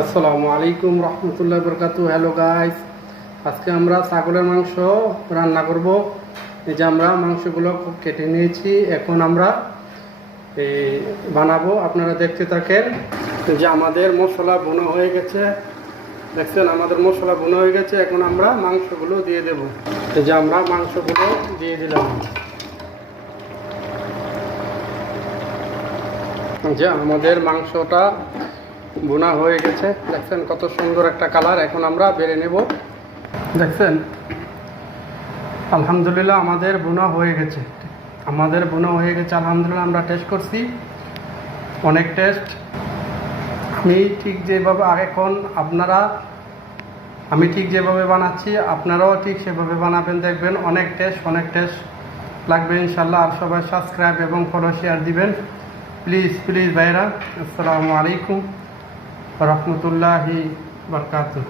আসসালামু আলাইকুম রহমতুল্লাহ বরকাতু। Hello guys, আজকে আমরা ছাগলের মাংস রান্না করব। এই যে আমরা মাংসগুলো খুব কেটে নিয়েছি, এখন আমরা বানাবো। আপনারা দেখতে থাকেন। যে আমাদের মশলা বোনা হয়ে গেছে, দেখছেন আমাদের মশলা বোনা হয়ে গেছে। এখন আমরা মাংসগুলো দিয়ে দেব। এই যে আমরা মাংসগুলো দিয়ে দিলাম। যে আমাদের মাংসটা বোনা হয়ে গেছে, দেখছেন কত সুন্দর একটা কালার। এখন আমরা বেড়ে নেব। দেখছেন আলহামদুলিল্লাহ আমাদের বোনা হয়ে গেছে, আলহামদুলিল্লাহ। আমরা টেস্ট করছি, অনেক টেস্ট। আমি ঠিক যেভাবে বানাচ্ছি আপনারাও ঠিক সেভাবে বানাবেন, দেখবেন অনেক টেস্ট লাগবে ইনশাল্লাহ। আর সবাই সাবস্ক্রাইব এবং ফলো শেয়ার দিবেন প্লিজ ভাইরা। আসসালামু আলাইকুম রহমতুল্লাহি বারকাতুহু।